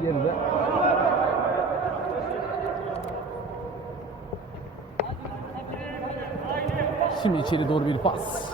ilk yarıda. Şimdi içeri doğru bir pas.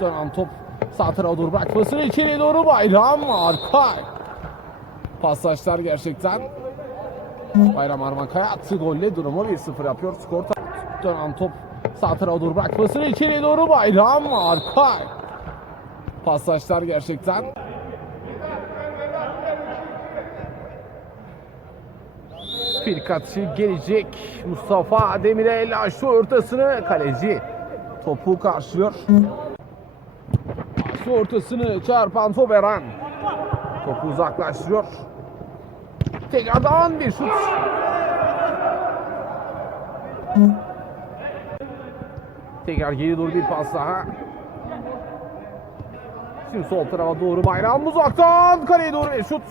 Dönen top sağ tarafa doğru bırakmasını içeriye doğru Bayram arka. Pasajlar gerçekten. Bayram Armankaya attığı golle durumu 1-0 yapıyor. Skor dönen top sağ tarafa doğru bırakmasını içeriye doğru Bayram arka. Pasajlar gerçekten. Firkatçı gelecek. Mustafa Demirel açtı ortasını. Kaleci topu karşılıyor. Açtı ortasını çarpan top Eren. Topu uzaklaştırıyor. Tekrardan bir şut. Tekrar geri doğru bir pas daha. Şimdi sol tarafa doğru bayram uzaktan kaleye doğru bir şut.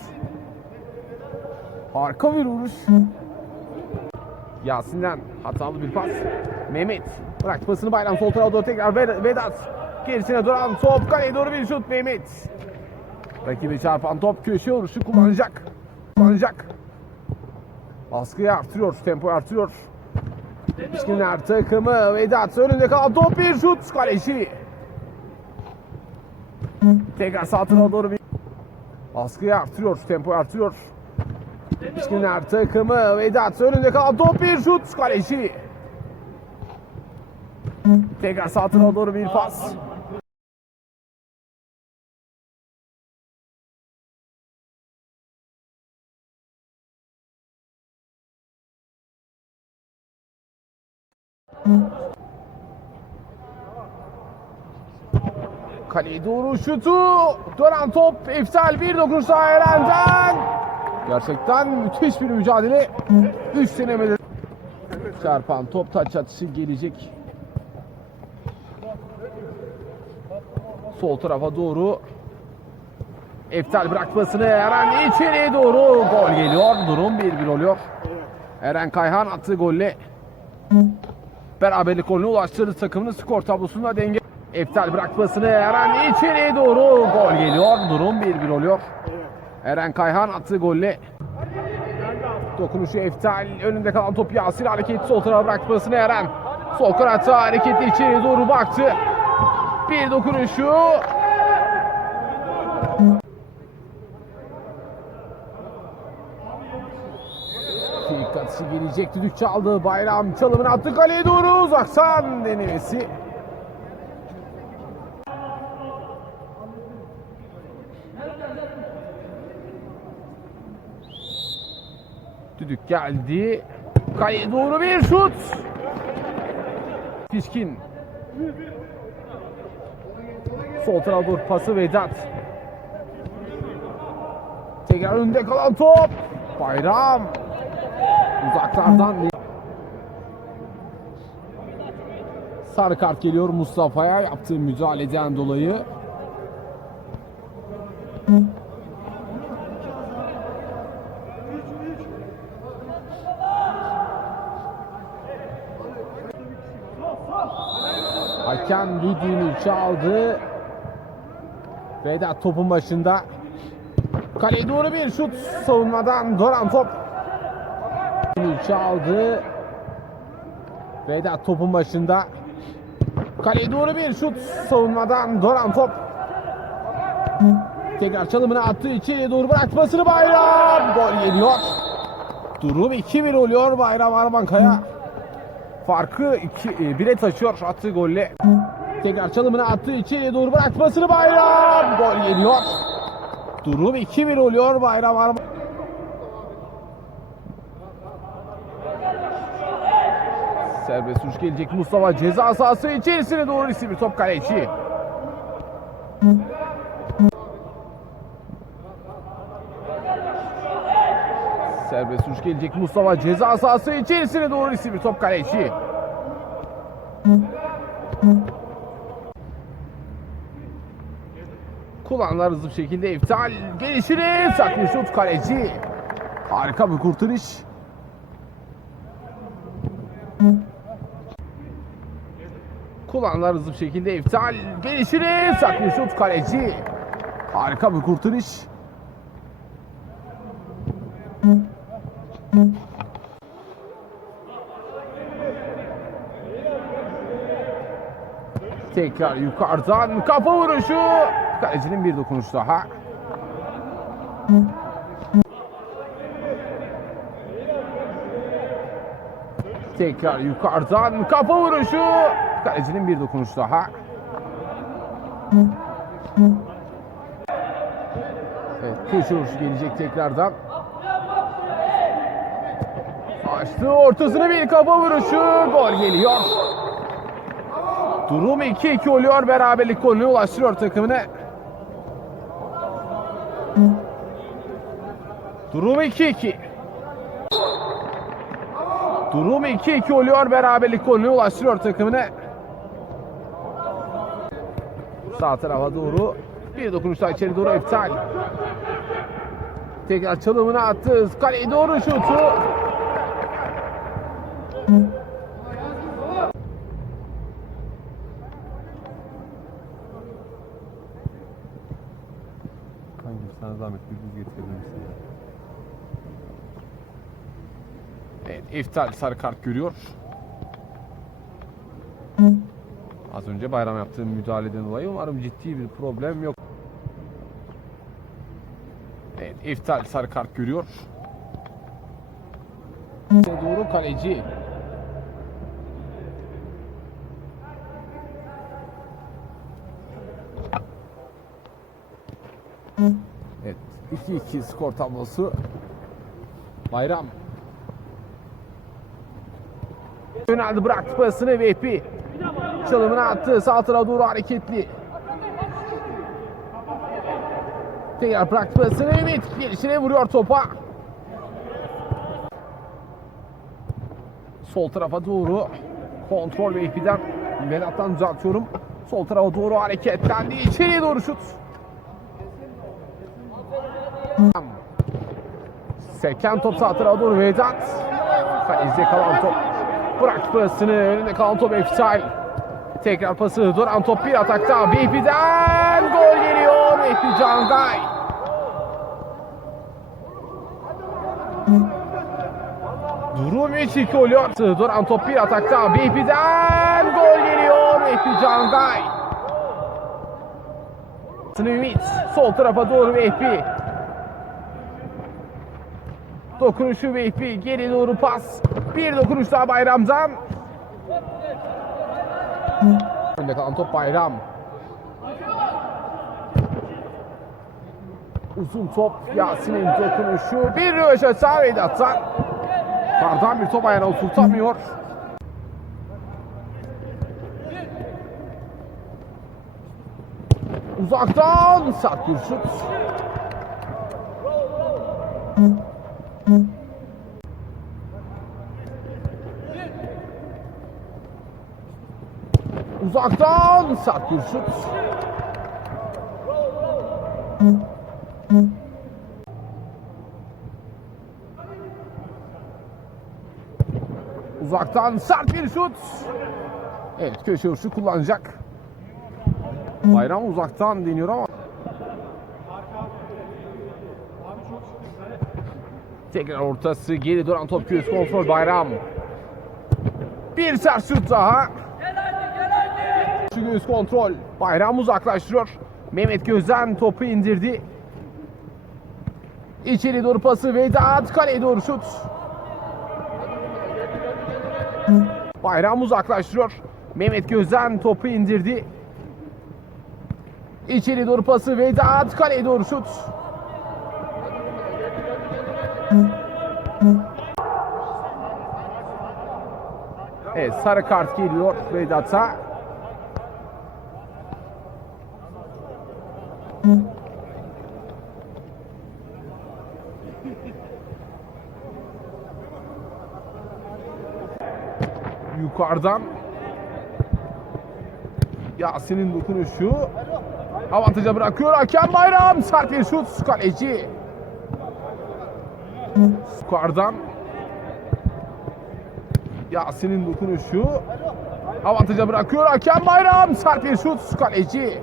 Harika bir vuruş. Yasin'den hatalı bir pas. Mehmet bırak pasını bayram sol tarafa doğru tekrar Ved- Vedat. Gerisine duran top kaleye doğru bir şut Mehmet. Rakibi çarpan top köşe vuruşu kullanacak. Kullanacak. Baskıyı artırıyor, tempoyu artırıyor. Yetişkinler takımı Vedat önünde kalan top bir şut kaleci. Tekrar sağ tarafa doğru bir baskıyı artırıyor, tempoyu artırıyor. Yetişkinler takımı Vedat önünde kalan top bir şut kaleci. Tekrar sağ doğru bir pas. Kaleye doğru şutu. Dönen top. İftal bir dokunuş daha Eren'den. Gerçekten müthiş bir mücadele. 3 senemedir. Çarpan top taç atışı gelecek. Sol tarafa doğru. Eftal bırakmasını Eren içeriye doğru gol geliyor. Durum 1-1 oluyor. Eren Kayhan attığı golle beraberlik golüne ulaştırdı takımının skor tablosunda denge. Eftal bırakmasını Eren içeriye doğru gol geliyor. Durum 1-1 oluyor. Eren Kayhan attığı golle dokunuşu Eftal önünde kalan top Yasir hareketi sol tarafa bırakmasını Eren sol kanatta hareketi içeriye doğru baktı. Bir dokunuşu Dikkatısı gelecek düdük çaldı. Bayram çalımını attı kaleye doğru uzaktan denemesi. Düdük geldi. Kaleye doğru bir şut. Pişkin. Sol tarafa doğru pası Vedat. Tekrar önde kalan top. Bayram. Uzaklardan Sarı kart geliyor Mustafa'ya yaptığı müdahaleden dolayı. Hakem düdüğünü çaldı. Vedat topun başında. Kaleye doğru bir şut savunmadan Doran top. Çaldı. Vedat topun başında. Kaleye doğru bir şut savunmadan Doran top. Tekrar çalımını attı içeriye doğru bırakmasını Bayram. Gol geliyor. Durum 2-1 oluyor Bayram Armankaya. Farkı 1'e taşıyor attığı golle. Tekrar çalımını attı içeriye doğru bırakmasını Bayram. Gol geliyor. Durum 2-1 oluyor Bayram Arman. Serbest vuruş gelecek Mustafa ceza sahası içerisine doğru bir top kaleci. Serbest vuruş gelecek Mustafa ceza sahası içerisine doğru riskli bir top kaleci. Kullanılar hızlı bir şekilde iptal. Gelişine saklı şut kaleci. Harika bir kurtarış. Kullanılar hızlı bir şekilde iptal. Gelişine saklı şut kaleci. Harika bir kurtarış. Tekrar yukarıdan kafa vuruşu. Kalecinin bir dokunuş daha. Tekrar yukarıdan kafa vuruşu. Kalecinin bir dokunuş daha. Evet, köşe vuruşu gelecek tekrardan. Açtı ortasına bir kafa vuruşu. Gol geliyor. Durum 2-2 oluyor. Beraberlik golüne ulaştırıyor takımını. Durum 2-2. Durum 2-2 oluyor. Beraberlik golüne ulaştırıyor takımını. Sağ tarafa doğru. Bir dokunuş daha içeri doğru iptal. Tekrar çalımını attı. Kaleye doğru şutu. Kanka sana zahmet bir buz getirebilir misin? Evet, iptal sarı kart görüyor. Az önce bayram yaptığım müdahaleden dolayı umarım ciddi bir problem yok. Evet, iptal sarı kart görüyor. Doğru kaleci. Evet, 2-2 skor tablosu. Bayram Yöneldi bıraktı pasını VP. Çalımını attı. Sağ tarafa doğru hareketli. Tekrar bıraktı pasını Ümit. Gelişine vuruyor topa. Sol tarafa doğru kontrol VP'den Vedat'tan düzeltiyorum. Sol tarafa doğru hareketlendi. İçeriye doğru şut. Seken top sağ tarafa doğru Vedat. Kaleciye kalan top. Bıraktı pasını. Önünde kalan top Efsal. Tekrar pası. Duran top bir atakta. BP'den gol geliyor. BP Cangay. Durum 3-2 oluyor. Duran top bir atakta. BP'den gol geliyor. BP Cangay. Ümit. Sol tarafa doğru BP. Dokunuşu Vehbi geri doğru pas. Bir dokunuş daha Bayram'dan. Önde kalan top Bayram. Uzun top Yasin'in dokunuşu. Bir röveşe sağ Vedat'tan. Kardan bir top ayağına oturtamıyor. Uzaktan sert bir şut. Uzaktan sert bir şut. Uzaktan sert bir şut. Evet köşe vuruşu kullanacak. Bayram uzaktan deniyor ama. Tekrar ortası geri duran top göğüs kontrol Bayram. Bir sert şut daha. Şu göğüs kontrol. Bayram uzaklaştırıyor. Mehmet Gözden topu indirdi. İçeri doğru pası Vedat kaleye doğru şut. Bayram uzaklaştırıyor. Mehmet Gözden topu indirdi. İçeri doğru pası Vedat kaleye doğru şut. Evet sarı kart geliyor Vedat'a. Yukarıdan. Yasin'in dokunuşu. Avantaja bırakıyor hakem Bayram. Sert bir şut. Kaleci. Yukarıdan. Yasin'in dokunuşu. Avantaja bırakıyor hakem Bayram. Sert bir şut. Kaleci.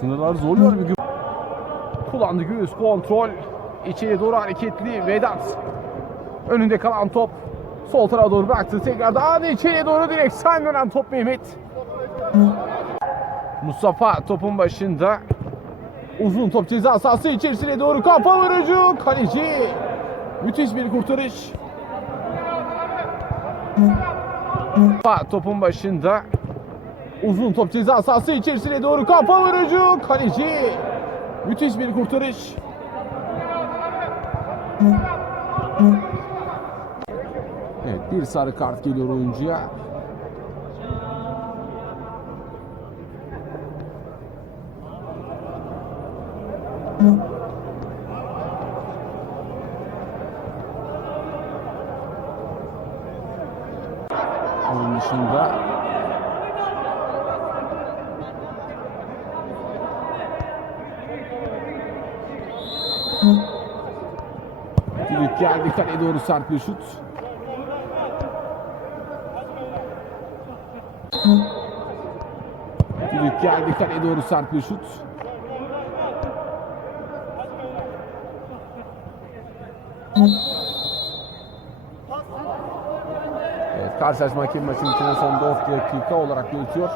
Sınırlar zorluyor bir gün. kullandı göğüs kontrol. İçeri doğru hareketli Vedat. Önünde kalan top sol tarafa doğru bıraktı. Tekrardan içeriye doğru direkt dönen top Mehmet. Mustafa topun başında. Uzun top ceza sahası içerisine doğru kafa vurucu. Kaleci. Müthiş bir kurtarış. Mustafa topun başında. Uzun top ceza sahası içerisine doğru kafa vurucu. Kaleci. Müthiş bir kurtarış. Evet bir sarı kart geliyor oyuncuya. Onun dışında Düdük geldi kaleye doğru sert bir şut. Düdük geldi kaleye doğru sert bir şut. Evet, karşılaşma hakem maçın içine son 4 dakika olarak gözüküyor.